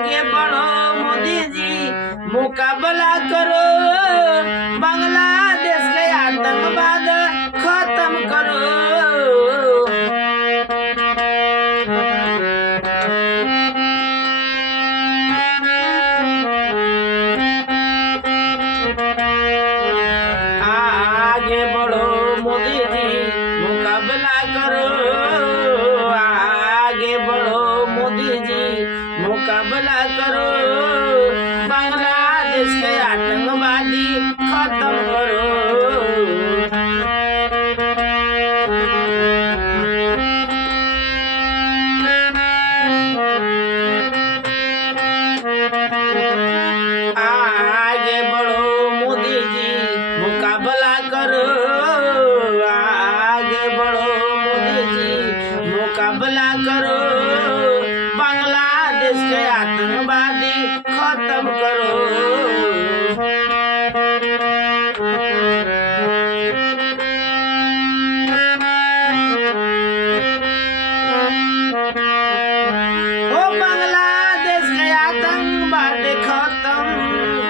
आगे बढ़ो मोदी जी, मुकाबला करो, बांग्लादेश के आतंकवाद खत्म करो। आगे बढ़ो मोदी जी, मुकाबला करो, आगे बढ़ो मोदी जी, मुकाबला करो, बांग्लादेश के आतंकवादी खत्म करो। आगे बढ़ो मोदी जी, मुकाबला करो, आगे बढ़ो मोदी जी, मुकाबला करो, बांग्लादेश के आतंकवादी खत्म करो। ओ बांग्लादेश के आतंकवाद खत्म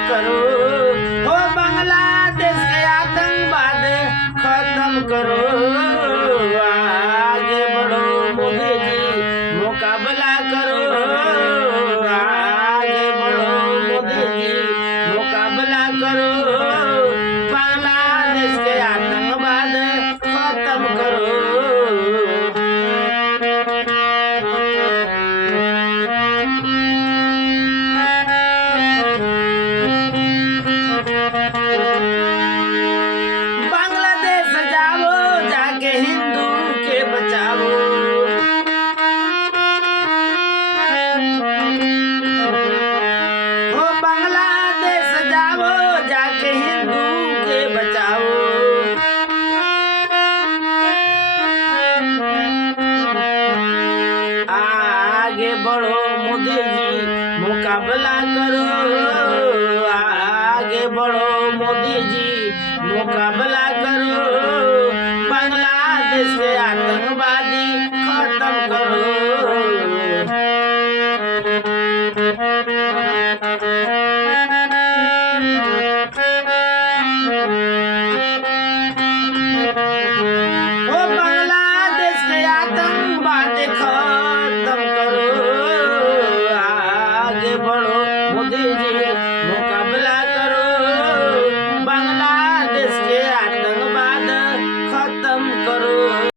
करो, ओ बांग्लादेश के आतंकवाद खत्म करो। आगे बढ़ो मोदी जी, मुकाबला करो, आगे बढ़ो मोदी जी, मुकाबला करो, बांग्लादेश के आतंकवाद खत्म करो। बांग्लादेश जाओ, जाके हिंदू के बचाओ, ओ बांग्लादेश जाओ, जाके हिंदू के बचाओ। आगे बढ़ो मोदी जी, मुकाबला करो,